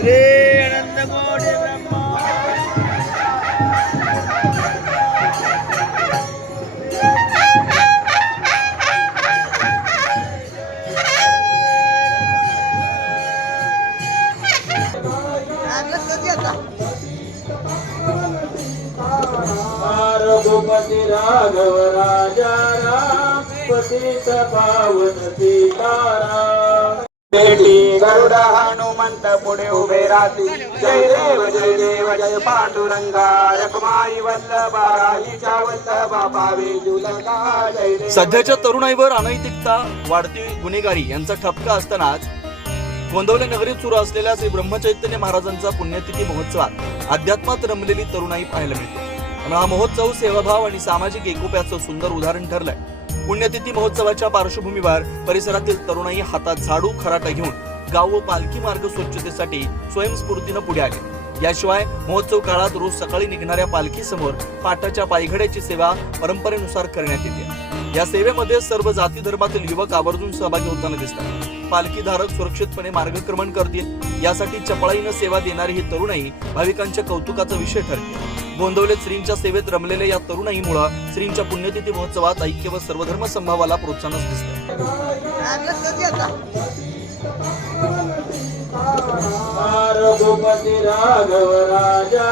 अनंत कोटी ब्रह्मा. रघुपती राघव राजा राम पतित पावन सीताराम. भेटी गरुड हनुमंत पुढे उभे राहती. जय देव जय देव जय पांडुरंगा. रखमाई वल्लभा वल्लभा पावे जय देव. सध्याच्या तरुणाईवर अनैतिकता वाढती गुन्हेगारी यांचा ठपका असतानाच गोंदवले नगरीत सुरू असलेल्या श्री ब्रह्मचैतन्य महाराजांचा पुण्यतिथी महोत्सवात अध्यात्मात रमलेली तरुणाई पाहायला मिळते. हा महोत्सव सेवाभाव आणि सामाजिक एकोप्याचं सुंदर उदाहरण ठरलंय. पुण्यतिथी महोत्सवाच्या पार्श्वभूमीवर परिसरातील तरुणाई हातात झाडू खराटा घेऊन गाव व पालखी मार्ग स्वच्छतेसाठी स्वयंस्फूर्तीनं पुढे आले. याशिवाय महोत्सव काळात रोज सकाळी निघणाऱ्या पालखी समोर पाटाच्या पायघड्याची सेवा परंपरेनुसार करण्यात येते. या सेवेमध्ये सर्व जाती धर्मातील युवक आवर्जून सहभागी होताना दिसतात. पालखी धारक सुरक्षितपणे मार्गक्रमण करतील यासाठी चपळाईनं सेवा देणारी ही तरुणाई भाविकांच्या कौतुकाचा विषय ठरते गोंदवले श्रींच्या सेवेत रमलेल्या या तरुणाईमुळं श्रींच्या पुण्यतिथी महोत्सवात ऐक्य व सर्वधर्म संभावाला प्रोत्साहनच दिसते राघव राजा